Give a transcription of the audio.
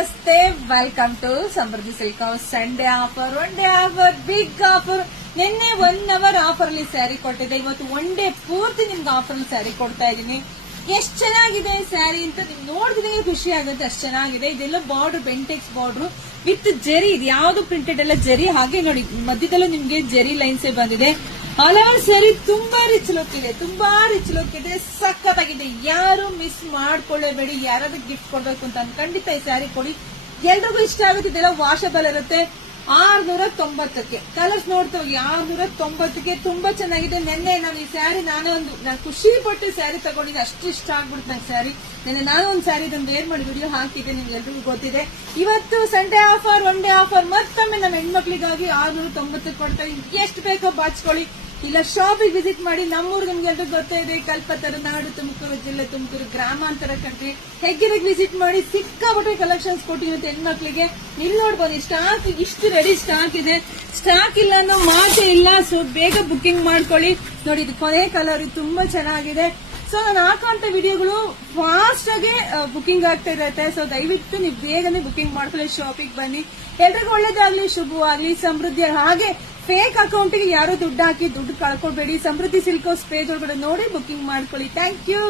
ನಮಸ್ತೆ, welcome to Samruddhi silk house. Sunday offer, one day offer, big offer. ನಿನ್ನೆ 1 hour offer ಅಲ್ಲಿ ಸ್ಯಾರಿ ಕೊಟ್ಟಿದೆ. ಇವತ್ತು 1 ಡೇ ಪೂರ್ತಿ ನಿಮ್ಗೆ ಆಫರ್ ಅಲ್ಲಿ ಸ್ಯಾರಿ ಕೊಡ್ತಾ ಇದೀನಿ. ಎಷ್ಟ್ ಚೆನ್ನಾಗಿದೆ ಸ್ಯಾರಿ ಅಂತ ನಿಮ್ಗೆ ನೋಡಿದ್ರೆ ಖುಷಿ ಆಗುತ್ತೆ. ಅಷ್ಟ್ ಚೆನ್ನಾಗಿದೆ. ಇದೆಲ್ಲ ಬಾರ್ಡರ್, ಬೆಂಟೆಕ್ಸ್ ಬಾರ್ಡರ್ ವಿತ್ ಜರಿ. ಇದು ಯಾವ್ದು ಪ್ರಿಂಟೆಡ್ ಎಲ್ಲ ಜರಿ. ಹಾಗೆ ನೋಡಿ ಮಧ್ಯದಲ್ಲೂ ನಿಮ್ಗೆ ಜರಿ ಲೈನ್ಸ್ ಬಂದಿದೆ. ಆಲ್ ಓವರ್ ಸ್ಯಾರಿ ತುಂಬಾ ರಿಚ್ ಲುಕ್ ಇದೆ, ಸಖತ್ತಾಗಿದೆ. ಯಾರು ಮಿಸ್ ಮಾಡ್ಕೊಳ್ಳೇಬೇಡಿ. ಯಾರಾದ್ರೂ ಗಿಫ್ಟ್ ಕೊಡ್ಬೇಕು ಅಂತ ಖಂಡಿತ ಈ ಸ್ಯಾರಿ ಕೊಡಿ, ಎಲ್ರಿಗೂ ಇಷ್ಟ ಆಗುತ್ತೆ. ಇದೆಲ್ಲ ವಾಷಬಲ್ ಇರುತ್ತೆ. 690ಕ್ಕೆ ಕಲರ್ಸ್ ನೋಡ್ತೇವೆ. 690ಕ್ಕೆ ತುಂಬಾ ಚೆನ್ನಾಗಿದೆ. ನಿನ್ನೆ ನಾನು ಈ ಸ್ಯಾರಿ ನಾನು ಖುಷಿ ಪಟ್ಟು ಸ್ಯಾರಿ ತಗೊಂಡಿದ್ದೆ. ಅಷ್ಟು ಇಷ್ಟ ಆಗ್ಬಿಡ್ತು ನಂಗೆ ಸ್ಯಾರಿ. ನಿನ್ನೆ ನಾನು ಒಂದು ಸ್ಯಾರಿ ವೇರ್ ಮಾಡಿ ವಿಡಿಯೋ ಹಾಕಿದ್ದೆ, ನಿಮ್ಗೆ ಎಲ್ರಿಗೂ ಗೊತ್ತಿದೆ. ಇವತ್ತು ಸಂಡೇ ಆಫರ್, 1 ಡೇ ಆಫರ್ ಮತ್ತೊಮ್ಮೆ ನಮ್ಮ ಹೆಣ್ಮಕ್ಳಿಗಾಗಿ 690 ಕೊಡ್ತಾರೆ. ಎಷ್ಟು ಬೇಕೋ ಬಾಚ್ಕೊಳ್ಳಿ. ಇಲ್ಲ ಶಾಪಿಗೆ ವಿಸಿಟ್ ಮಾಡಿ. ನಮ್ಮೂರು ನಿಮ್ಗೆ ಎಲ್ರಿಗೂ ಗೊತ್ತೇ ಇದೆ, ಕಲ್ಪತರು, ನಾಡು, ತುಮಕೂರು ಜಿಲ್ಲೆ, ತುಮಕೂರು ಗ್ರಾಮಾಂತರ ಕಂಟ್ರಿ. ಹೆಗ್ಗಿರಿಗೆ ವಿಸಿಟ್ ಮಾಡಿ. ಸಿಕ್ಕಾಪಟ್ಟೆ ಕಲೆಕ್ಷನ್ಸ್ ಕೊಟ್ಟಿರುತ್ತೆ ಹೆಣ್ಮಕ್ಳಿಗೆ. ಇಲ್ಲಿ ನೋಡ್ಬೋದು ಸ್ಟಾಕ್ ಇಷ್ಟು ರೆಡಿ ಸ್ಟಾಕ್ ಇದೆ. ಸ್ಟಾಕ್ ಇಲ್ಲ ಅನ್ನೋ ಮಾತೇ ಇಲ್ಲ. ಸೊ ಬೇಗ ಬುಕಿಂಗ್ ಮಾಡ್ಕೊಳ್ಳಿ. ನೋಡಿ ಇದು ಕೊನೆ ಕಲರ್, ತುಂಬಾ ಚೆನ್ನಾಗಿದೆ. ಸೊ ನಾನು ಹಾಕುವಂತ ವಿಡಿಯೋಗಳು ಫಾಸ್ಟ್ ಆಗಿ ಬುಕಿಂಗ್ ಆಗ್ತಾ ಇರುತ್ತೆ. ಸೊ ದಯವಿಟ್ಟು ನೀವು ಬೇಗನೆ ಬುಕಿಂಗ್ ಮಾಡ್ಕೊಳ್ಳಿ. ಶಾಪಿಗೆ ಬನ್ನಿ. ಎಲ್ರಿಗೂ ಒಳ್ಳೇದಾಗ್ಲಿ, ಶುಭವಾಗ್ಲಿ, ಸಮೃದ್ಧಿ. ಹಾಗೆ ಫೇಕ್ ಅಕೌಂಟ್ಗೆ ಯಾರು ದುಡ್ಡು ಹಾಕಿ ದುಡ್ಡು ಕಳ್ಕೊಳ್ಬೇಡಿ. ಸಮೃದ್ಧಿ ಸಿಲ್ಕ್ ಹೌಸ್ ಪೇಜ್ ಒಳಗಡೆ ನೋಡಿ ಬುಕಿಂಗ್ ಮಾಡ್ಕೊಳ್ಳಿ. Thank you.